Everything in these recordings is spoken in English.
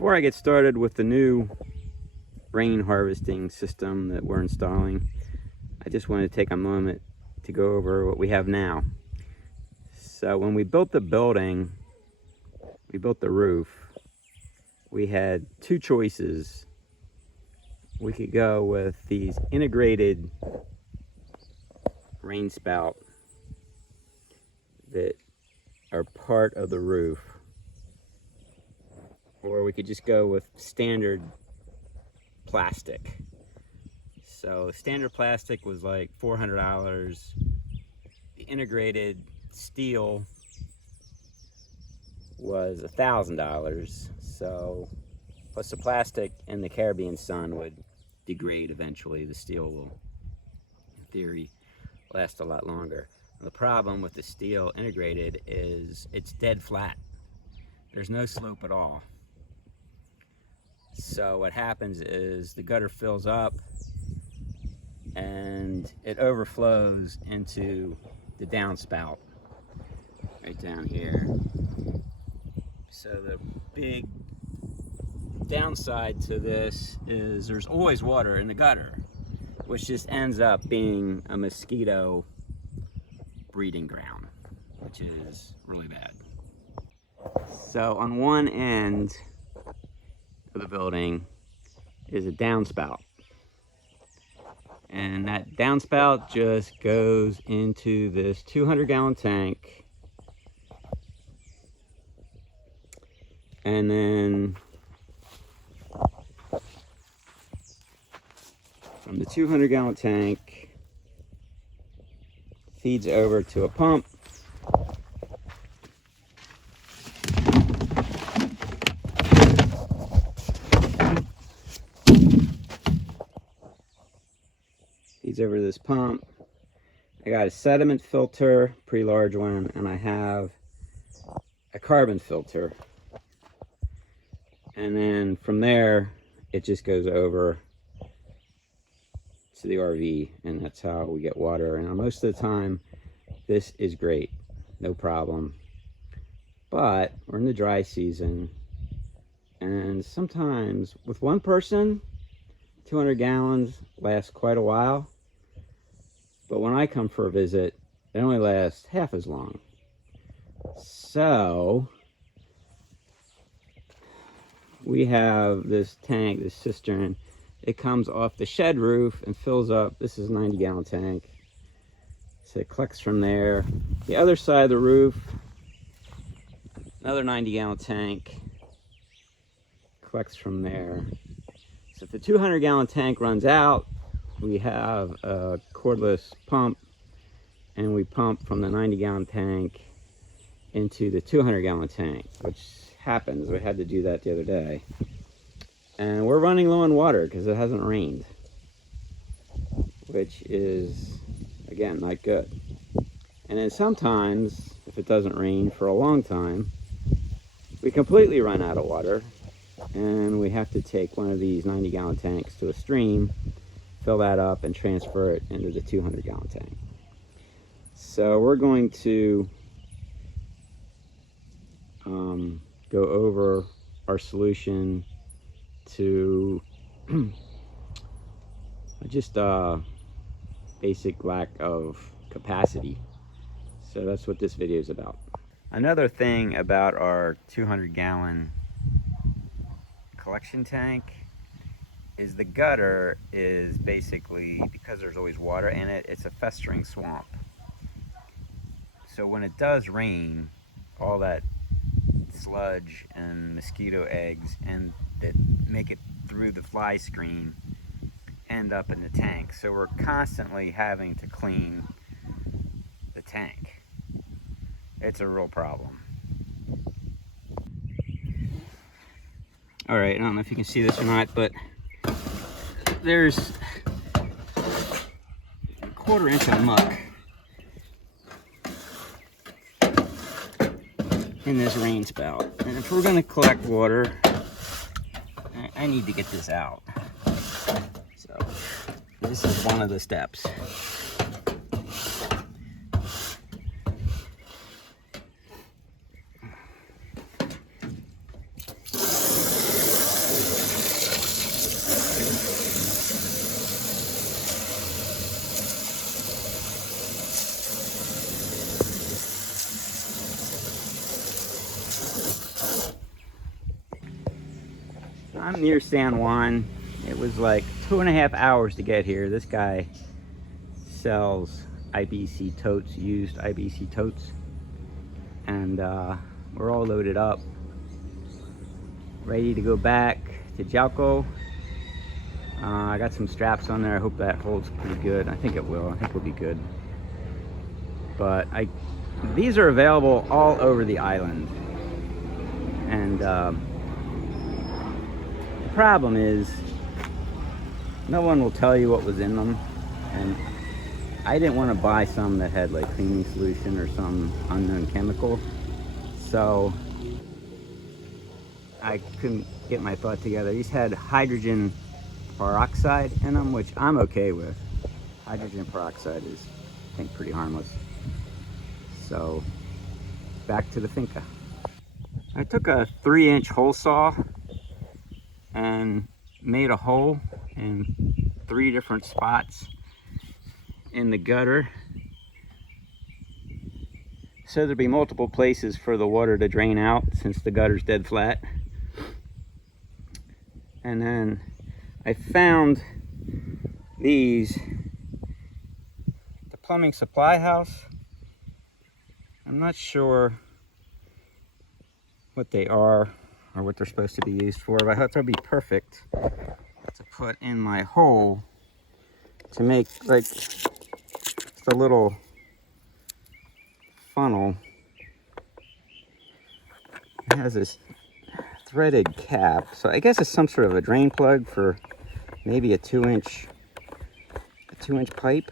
Before I get started with the new rain harvesting system that we're installing, I just want to take a moment to go over what we have now. So when we built the building, we built the roof, we had two choices. We could go with these integrated rain spout that are part of the roof, or we could just go with standard plastic. So standard plastic was like $400. The integrated steel was $1,000. So plus the plastic in the Caribbean sun would degrade eventually. The steel will, in theory, last a lot longer. The problem with the steel integrated is it's dead flat. There's no slope at all. So what happens is the gutter fills up and it overflows into the downspout right down here. So the big downside to this is there's always water in the gutter, which just ends up being a mosquito breeding ground, which is really bad. So on one end of the building is a downspout, and that downspout just goes into this 200-gallon tank, and then from the 200-gallon tank feeds over to a pump, over to this pump. I got a sediment filter, pretty large one, and I have a carbon filter. And then from there, it just goes over to the RV, and that's how we get water. And most of the time, this is great, no problem. But we're in the dry season, and sometimes with one person, 200 gallons lasts quite a while. But when I come for a visit, it only lasts half as long. So we have this tank, this cistern. It comes off the shed roof and fills up. This is a 90-gallon tank. So it collects from there. The other side of the roof, another 90-gallon tank, collects from there. So if the 200-gallon tank runs out, we have a cordless pump, and we pump from the 90-gallon tank into the 200-gallon tank, which happens. We had to do that the other day. And we're running low on water because it hasn't rained, which is, again, not good. And then sometimes, if it doesn't rain for a long time, we completely run out of water, and we have to take one of these 90-gallon tanks to a stream, fill that up, and transfer it into the 200-gallon tank. So we're going to go over our solution to just basic lack of capacity. So that's what this video is about. Another thing about our 200-gallon collection tank is the gutter is basically, because there's always water in it, it's a festering swamp. So when it does rain, all that sludge and mosquito eggs and that make it through the fly screen end up in the tank. So we're constantly having to clean the tank. It's a real problem. All right, I don't know if you can see this or not, but there's a 1/4 inch of muck in this rain spout. And if we're gonna collect water, I need to get this out. So this is one of the steps. I'm near San Juan. It was like 2.5 hours to get here. This guy sells IBC totes, used IBC totes. And we're all loaded up, ready to go back to Jalco. I got some straps on there. I hope that holds pretty good. I think it will. I think we'll be good. But these are available all over the island. And the problem is, no one will tell you what was in them. And I didn't want to buy some that had like cleaning solution or some unknown chemical. So I couldn't get my thought together. These had hydrogen peroxide in them, which I'm okay with. Hydrogen peroxide is, I think, pretty harmless. So back to the finca. I took a 3-inch hole saw and made a hole in 3 different spots in the gutter, so there'd be multiple places for the water to drain out since the gutter's dead flat. And then I found these, the plumbing supply house. I'm not sure what they are or what they're supposed to be used for, but I thought they'd be perfect to put in my hole to make like just a little funnel. It has this threaded cap, so I guess it's some sort of a drain plug for maybe a 2-inch pipe.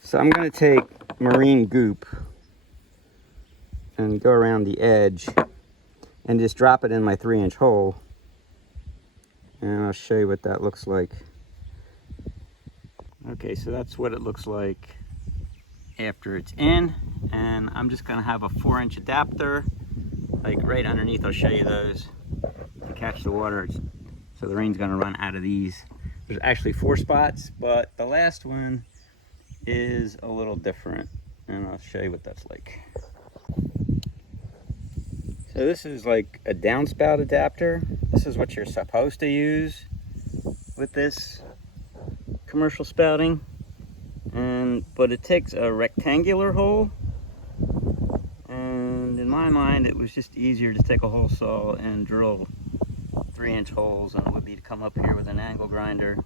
So I'm going to take marine goop and go around the edge and just drop it in my 3-inch hole, and I'll show you what that looks like. Okay, so that's what it looks like after it's in, and I'm just going to have a 4-inch adapter like right underneath. I'll show you those to catch the water. So the rain's going to run out of these. There's actually 4 spots, but the last one is a little different, and I'll show you what that's like. So this is like a downspout adapter. This is what you're supposed to use with this commercial spouting, but it takes a rectangular hole, and in my mind it was just easier to take a hole saw and drill 3-inch holes than it would be to come up here with an angle grinder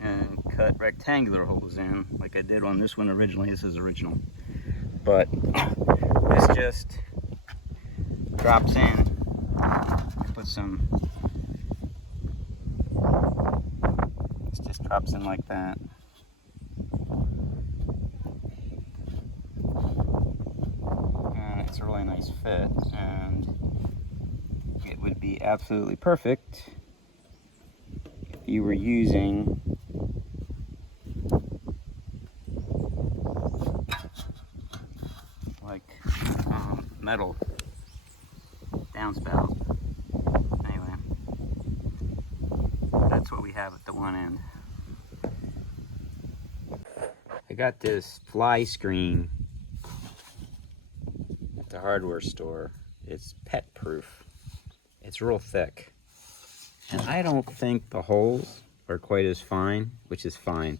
and cut rectangular holes in like I did on this one originally. This is original, but this just drops in. Put some, this just drops in like that. And it's a really nice fit, and it would be absolutely perfect if you were using like metal downspout. Anyway, that's what we have at the one end. I got this fly screen at the hardware store. It's pet proof. It's real thick, and I don't think the holes are quite as fine, which is fine.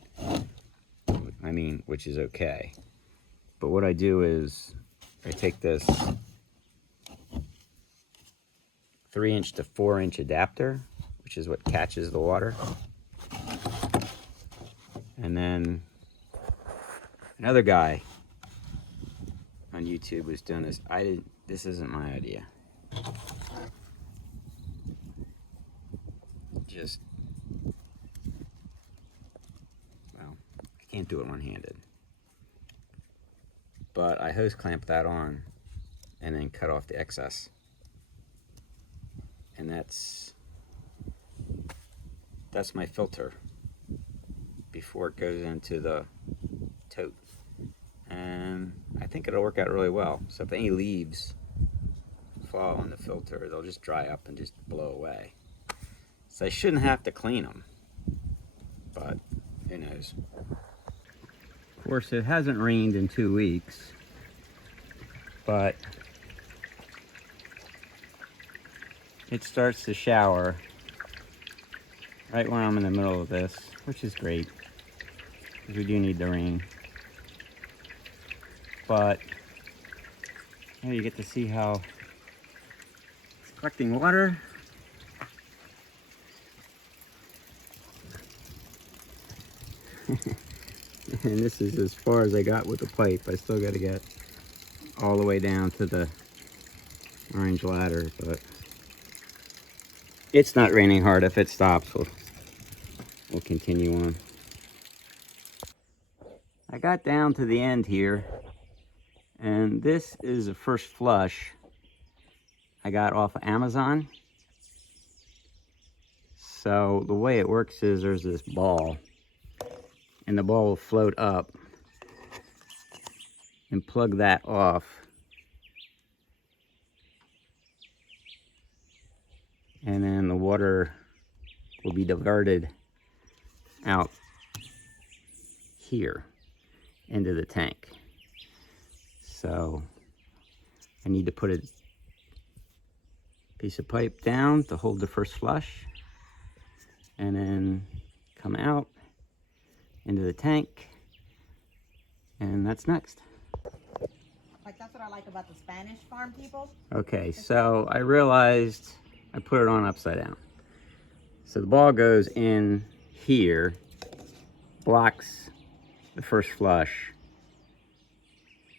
I mean, which is okay. But what I do is I take this 3-inch to 4-inch adapter, which is what catches the water. And then another guy on YouTube was doing this. This isn't my idea. Well, I can't do it one-handed. But I hose clamp that on and then cut off the excess. And that's my filter before it goes into the tote. And I think it'll work out really well. So if any leaves fall on the filter, they'll just dry up and just blow away. So I shouldn't have to clean them, but who knows. Of course, it hasn't rained in 2 weeks, but it starts to shower right when I'm in the middle of this, which is great, because we do need the rain. But here you get to see how it's collecting water. And this is as far as I got with the pipe. I still got to get all the way down to the orange ladder, but it's not raining hard. If it stops, we'll continue on. I got down to the end here, and this is the first flush I got off of Amazon. So the way it works is there's this ball, and the ball will float up and plug that off. And then the water will be diverted out here into the tank. So I need to put a piece of pipe down to hold the first flush, and then come out into the tank, and that's next. Like, that's what I like about the Spanish farm people. Okay, so I realized I put it on upside down. So the ball goes in here, blocks the first flush,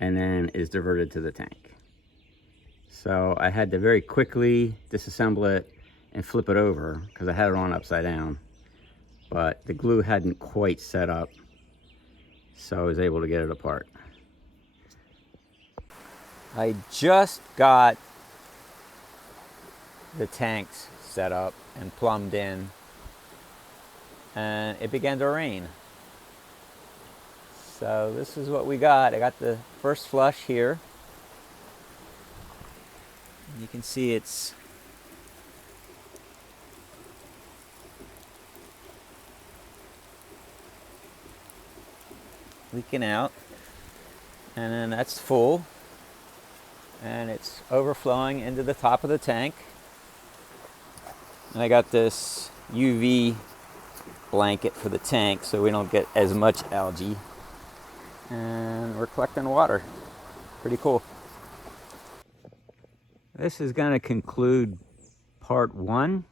and then is diverted to the tank. So I had to very quickly disassemble it and flip it over because I had it on upside down, but the glue hadn't quite set up, so I was able to get it apart. I just got the tanks set up and plumbed in, and it began to rain. So this is what we got. I got the first flush here. You can see it's leaking out, and then that's full, and it's overflowing into the top of the tank. And I got this UV blanket for the tank so we don't get as much algae, and we're collecting water. Pretty cool. This is going to conclude part 1,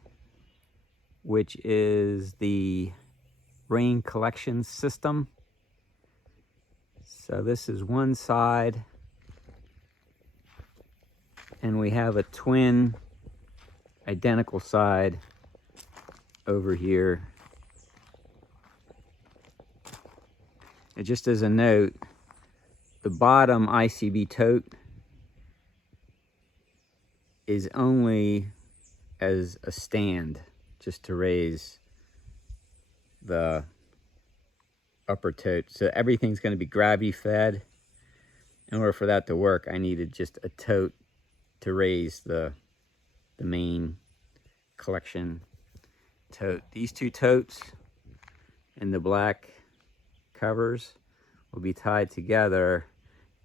which is the rain collection system. So this is one side, and we have a twin identical side over here. And just as a note, the bottom ICB tote is only as a stand, just to raise the upper tote. So everything's going to be gravity fed. In order for that to work, I needed just a tote to raise the main collection tote. These two totes and the black covers will be tied together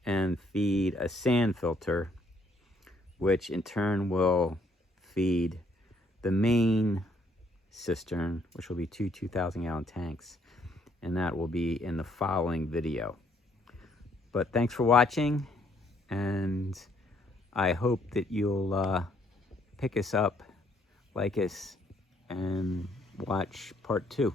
and feed a sand filter, which in turn will feed the main cistern, which will be two 2,000-gallon tanks, and that will be in the following video. But thanks for watching, and I hope that you'll pick us up, like us, and watch part 2.